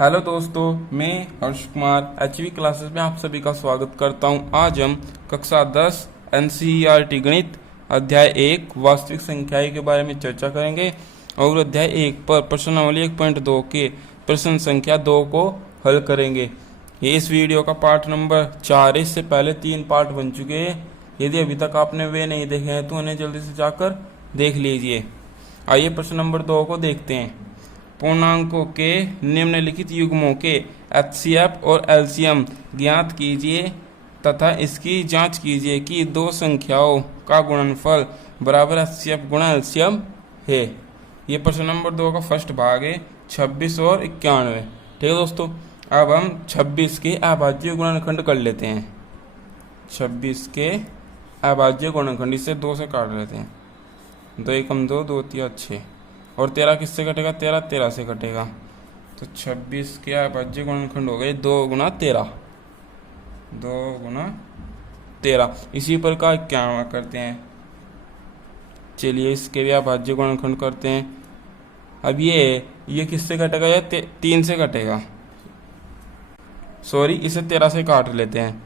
Hello दोस्तों, मैं Harsh Kumar HV classes में आप सभी का स्वागत करता हूं। आज हम कक्षा 10 एनसीईआरटी गणित अध्याय 1 वास्तविक संख्याएं के बारे में चर्चा करेंगे और अध्याय 1 पर प्रश्नावली 1.2 के प्रश्न संख्या 2 को हल करेंगे। ये इस वीडियो का पार्ट नंबर 4 है। इससे पहले 3 पार्ट बन चुके हैं। यदि अभी तक आपने वे नहीं देखे हैं तो उन्हें जल्दी से जाकर देख लीजिए। आइए प्रश्न नंबर 2 को देखते हैं। पूर्णांकों के निम्नलिखित युग्मों के एचसीएफ और एलसीएम ज्ञात कीजिए तथा इसकी जांच कीजिए कि दो संख्याओं का गुणनफल बराबर एचसीएफ गुणा एलसीएम है। ये प्रश्न नंबर 2 का फर्स्ट भाग है, 26 और 91। ठीक है दोस्तों, अब हम 26 के अभाज्य गुणनखंड कर लेते हैं। 26 के अभाज्य गुणनखंड इसे 2 से काट लेते हैं। 2 एकम 2, 2 तिया 6 और 13 किससे कटेगा? 13 से कटेगा। तो 26 के अभाज्य गुणनखंड हो गए 2 गुना 13, 2 गुना 13। इसी प्रकार क्या करते हैं, चलिए इसके भी अभाज्य गुणनखंड करते हैं। अब ये किससे कटेगा? ये 3 से कटेगा, सॉरी इसे 13 से काट लेते हैं।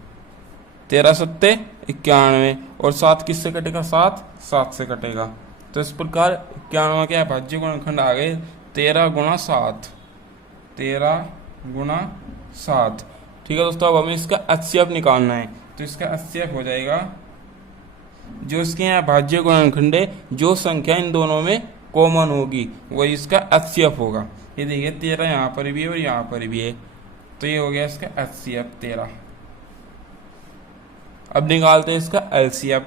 13 सत्ते 91 और 7 किससे कटेगा? 7 से कटेगा। तो इस प्रकार 91 के अभाज्य गुणनखंड आ गए 13 गुणा 7, 13 गुणा 7। ठीक है दोस्तों, अब हमें इसका एचसीएफ निकालना है। तो इसका एचसीएफ हो जाएगा, जो इसके अभाज्य गुणनखंड है, जो संख्या इन दोनों में कॉमन होगी वही इसका एचसीएफ होगा। ये देखिए 13 यहाँ पर भी है और यहाँ पर भी है, तो ये हो गया इसका एचसीएफ 13। अब निकालते हैं इसका एलसीएम।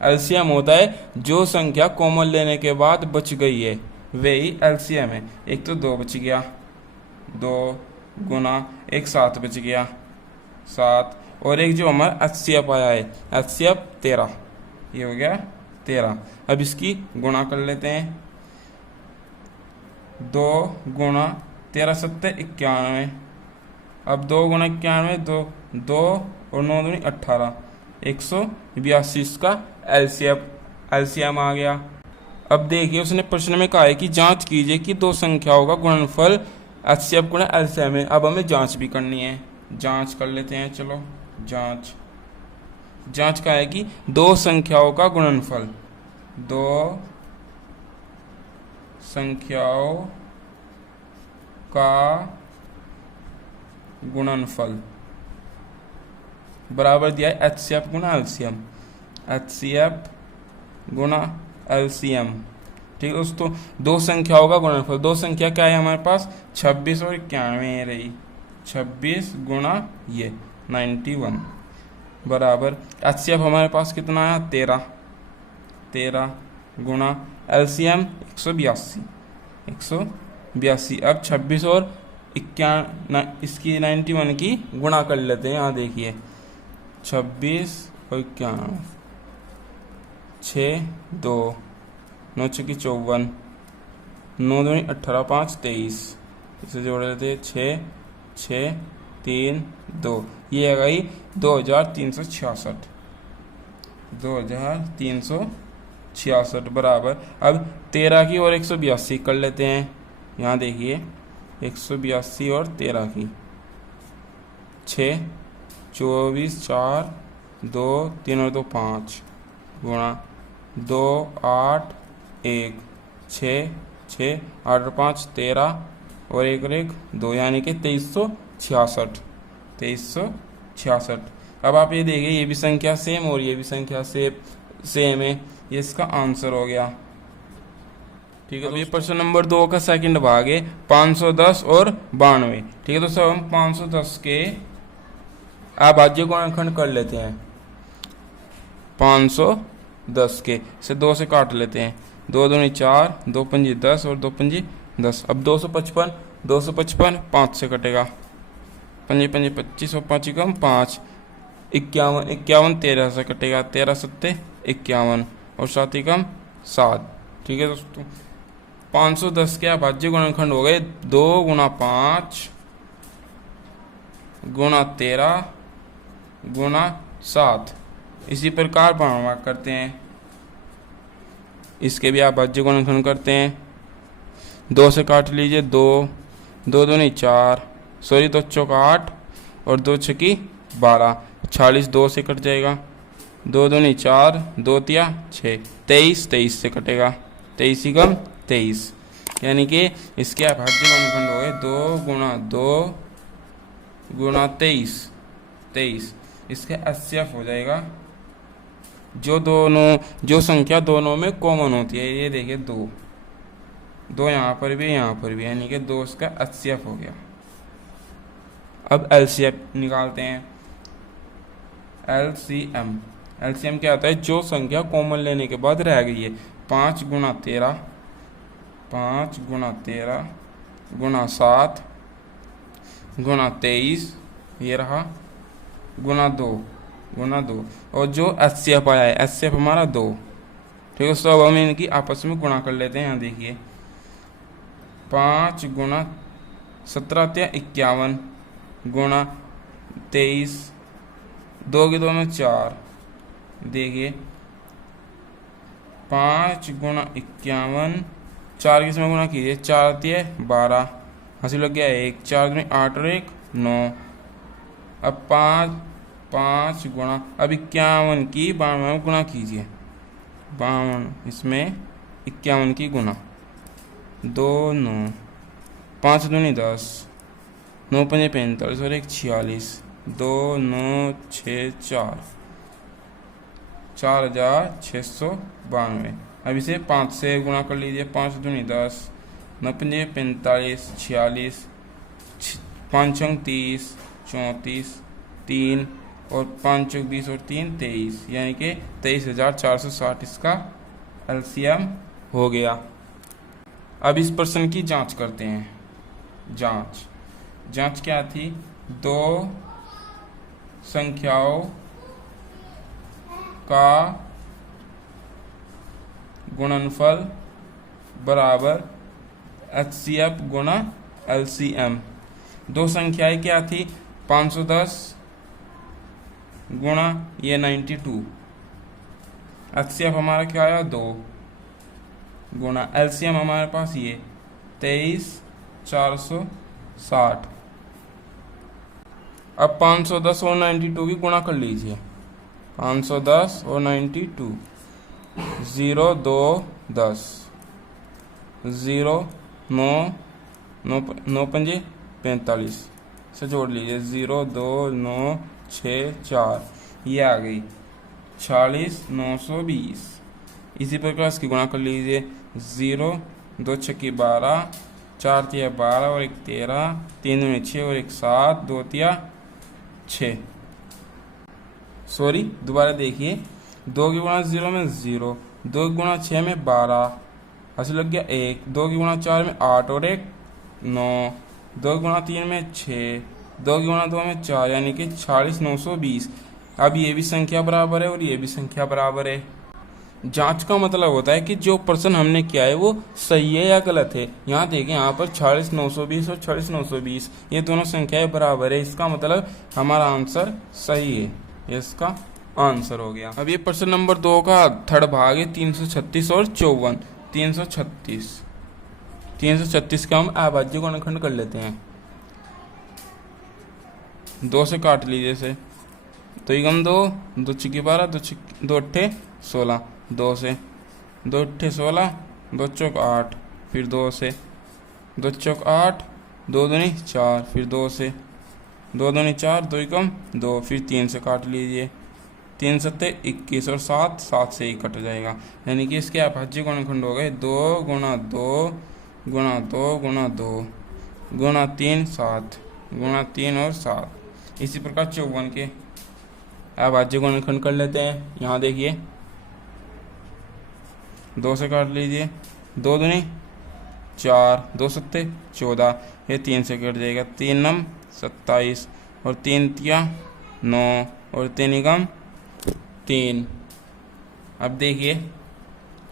एलसीएम होता है जो संख्या कॉमन लेने के बाद बच गई है, वे ही एलसीएम है। एक तो 2 बच गया, 2 गुना एक 7 बच गया, 7 और एक जो हमारा एचसीएफ आया है एचसीएफ 13, ये हो गया 13। अब इसकी गुणा कर लेते हैं। 2 गुना 13 सत्ते 91। अब 2 गुना 91, 2 और 9 दूनी 18, 182 इसका एलसीएम आ गया। अब देखिए उसने प्रश्न में कहा है कि जांच कीजिए कि दो संख्याओं का गुणनफल एचसीएफ गुणा एलसीएम है। अब हमें जांच भी करनी है, जांच कर लेते हैं। चलो जांच का है कि दो संख्याओं का गुणनफल, दो संख्याओं का गुणनफल बराबर दिया है एचसीएफ गुणा एलसीएम, एचसीएफ गुणा एलसीएम। ठीक है दोस्तों, दो संख्याओं का गुणनफल, दो संख्या क्या है हमारे पास? 26 और 91 रही। 26 गुणा ये 91 बराबर एचसीएफ हमारे पास कितना आया? 13 गुणा एलसीएम 182। अब 26 और 91 इसकी 91 की गुणा कर लेते हैं। यहाँ देखिए 26 और 91, 6 2 9 छक्की 54, 9 दूनी 18, 5 23। इसे जोड़ लेते हैं 6 6 3 2, ये आ गई 2366, 2366 बराबर। अब 13 की और 182 कर लेते हैं। यहाँ देखिए 182 और 13 की 6 24 4 2 3 और 2 5 गुणा 2 8 1 6 6 8 और 5 13 और 1 और 1 2, यानी कि 2366। अब आप ये देखिए, ये भी संख्या सेम और ये भी संख्या सेम है। ये इसका आंसर हो गया। ठीक है, तो ये प्रश्न नंबर 2 का सेकंड भाग है, 510 और 92। ठीक है दोस्तों, हम 510 के अभाज्य गुणनखंड कर लेते हैं। 510 के से 2 से काट लेते हैं। 2 दूनी 4, 2 पंजी 10 और 2 पंजी 10। अब 255 5 से कटेगा, पंजी 25 और 5 कम 5, 51 13 से कटेगा, 13 सत्ते 51 और 7 कम 7। ठीक है दोस्तों, 510 के अभाज्य गुणनखंड हो गए 2 गुना 5 गुणा 13 गुणा 7। इसी प्रकार भाग करते हैं, इसके भी अभाज्य गुणनखंड करते हैं। 2 से काट लीजिए, 2, 2 दूनी 4, सॉरी 2 चौक 8 और 2 छकी 12, 46 2 से कट जाएगा, 2 दूनी 4, 2 तिया 6, 23, 23 से कटेगा, 23 ही कम 23, यानी कि इसके अभाज्य गुणनखंड हो गए 2 गुणा 2 गुणा 23, 23, इसके HCF हो जाएगा। जो संख्या दोनों में कॉमन होती है, ये देखिए 2, 2 यहाँ पर भी यहाँ पर भी, यानी कि 2 इसका HCF हो गया। अब LCM निकालते हैं। LCM क्या आता है? जो संख्या कॉमन लेने के बाद रह गई है। 5 गुणा 13, 5 गुणा 13 गुणा 7 गुणा 23, ये रहा, गुणा 2 और जो HCF आया है, HCF हमारा 2, ठीक है। तो अब हम इनकी आपस में गुणा कर लेते हैं। यहाँ देखिए 5 गुणा 17 या 51 गुणा 23, 2 की 2 में 4, देखिए 5 गुणा 51, 4 किसमें गुणा कीजिए, 4 तिया 12, हासिल लग गया 1, 4 दूनी 8 और 1 9। अब 5 गुणा, अब 51 की 52 में गुणा कीजिए, 52 इसमें 51 की गुणा, 2 9, 5 दूनी 10, 9 पंजे 45 और 1 46, 2 9 6 4, 4692। अब इसे 5 से गुणा कर लीजिए, 5 दूनी 10, 9 पंजे 45, 46, 5 छंग 30, 34, 3 और 5 चौक 20 और 3 23, यानी कि 23,460 इसका LCM हो गया। अब इस प्रश्न की जांच करते हैं। जांच क्या थी? 2 संख्याओं का गुणनफल बराबर HCF गुणा LCM। 2 संख्याएं क्या थी? 510 गुणा ये 92, HCF हमारा क्या आया 2 गुणा LCM हमारे पास ये 23,460। अब 510 और 92 की गुणा कर लीजिए, 510 और 92, 0 2 10, 0 9 9 पंजे 45 से जोड़ लीजिए, 0 2 9 6 4, ये आ गई 46,920। इसी प्रकार इसकी गुणा कर लीजिए, 0 2 छक्की 12, 4 तिया 12 और 1 13, 3 दूनी 6 और 1 7, 2 तिया 6। सॉरी दोबारा देखिए, 2 की गुणा 0 में 0, 2 की गुणा 6 में 12, हासिल लग गया 1, 2 की गुणा 4 में 8 और 1 9, 2 की गुणा 3 में 6, 2 की गुणा 2 में 4, यानी कि 46,920। अब ये भी संख्या बराबर है और ये भी संख्या बराबर है। जांच का मतलब होता है कि जो प्रश्न हमने किया है वो सही है या गलत है। यहाँ देखिए, यहाँ पर 46,920 और 46,920 ये दोनों संख्याएं बराबर है, इसका मतलब हमारा आंसर सही है, ये इसका आंसर हो गया। अब ये प्रश्न नंबर 2 का थर्ड भाग है, 336 और 54। 336 का हम अभाज्य गुणनखंड कर लेते हैं। 2 से काट लीजिए इसे, 2 एकम 2, 2 छिक्की 12, 2 अट्ठे 16, 2 से 2 अट्ठे 16, 2 चौक 8, फिर 2 से 2 चौक 8, 2 दूनी 4, फिर 2 से 2 दूनी 4, 2 एकम 2, फिर 3 से काट लीजिए, 3 सत्ते 21 और 7 से ही कट जाएगा, यानी कि इसके अभाज्य गुणनखंड हो गए 2 गुणा 2 गुणा 2 गुणा 2 गुणा 3 7 गुणा 3 और 7। इसी प्रकार 54 के अभाज्य गुणनखंड कर लेते हैं। यहाँ देखिए, 2 से काट लीजिए, 2 दूनी 4, 2 सत्ते 14, ये 3 से कट जाएगा, 3 नम 27 और 3 तिया 9 और 3 एकम 3। अब देखिए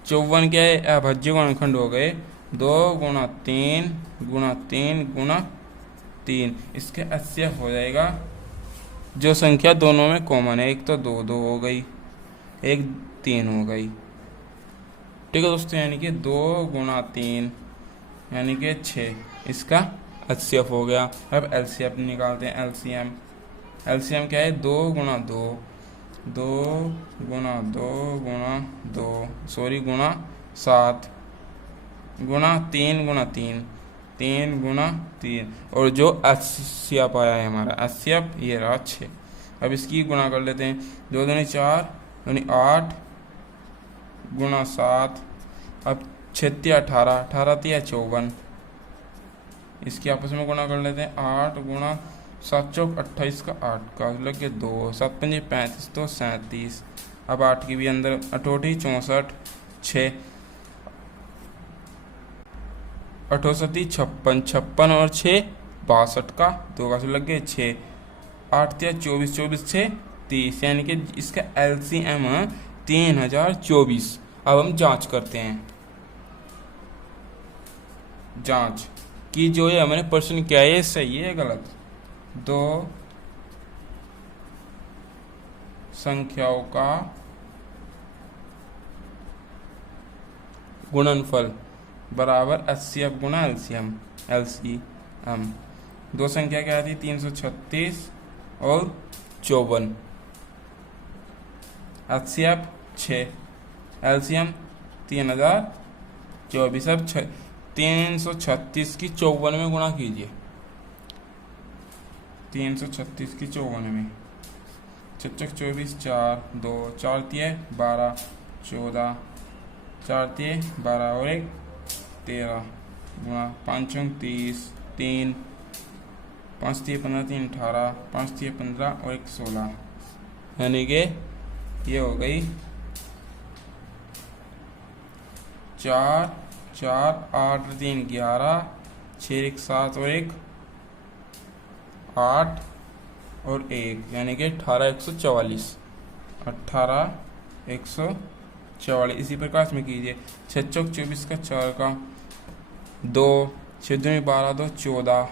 54 के अभाज्य गुणनखंड हो गए 2 गुणा 3 गुणा 3 गुणा 3, इसके HCF हो जाएगा जो संख्या दोनों में कॉमन है, एक तो 2 2 हो गई, एक 3 हो गई, ठीक है दोस्तों। यानी कि 2 गुणा 3 यानी कि 6, इसका HCF हो गया। अब LCM निकालते हैं। LCM क्या है? 2 गुणा 2 गुणा 7 गुणा 3 गुणा 3 गुणा 3, और जो HCF आया है हमारा HCF ये रहा 6। अब इसकी गुणा कर लेते हैं। 2 दूनी 4 यानी 8 गुणा 7, अब 6 18 18 54, इसकी आपस में गुणा कर लेते हैं। 8 गुणा 7 चौक 28 का 8 का लग के 2, 7 पंजे 35 तो 37। अब 8 की भी अंदर अठोठी 64, 6 अठोसठी 56, 56 और 6 62 का 2 का लग गए 6, 8 या 24 24 6 30, यानी कि इसका LCM 3024। अब हम जांच करते हैं। जांच कि जो ये हमारे प्रश्न क्या है सही है गलत। 2 संख्याओं का गुणनफल बराबर HCF गुणा LCM। 2 संख्या क्या थी? 336 और 54, HCF 6, LCM 3024। अब 336 की 54 में गुणा कीजिए। 336 की 54 में 6 24 4 2 4 12 14 4 12 और 1 13 गुणा 5 30 3 5 15 3 18 5 15 और 1 16, यानी कि ये हो गई 4 4 8 3 11 6 1 7 और 1 8 और 1, यानी कि 18 144 18 144। इसी प्रकार में कीजिए। 6 चौक 24 का 4 का 2 6 दूनी 12 2 14,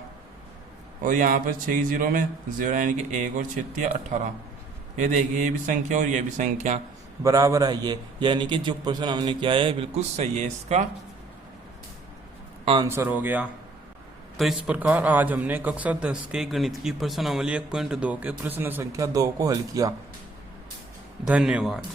और यहाँ पर 6 की 0 में 0, यानी कि 1 और 6 18। ये देखिए ये भी संख्या और ये भी संख्या बराबर आई है, यानी कि जो प्रश्न हमने किया है बिल्कुल सही है, इसका आंसर हो गया। तो इस प्रकार आज हमने कक्षा 10 के गणित की प्रश्नावली 1.2 के प्रश्न संख्या 2 को हल किया। धन्यवाद।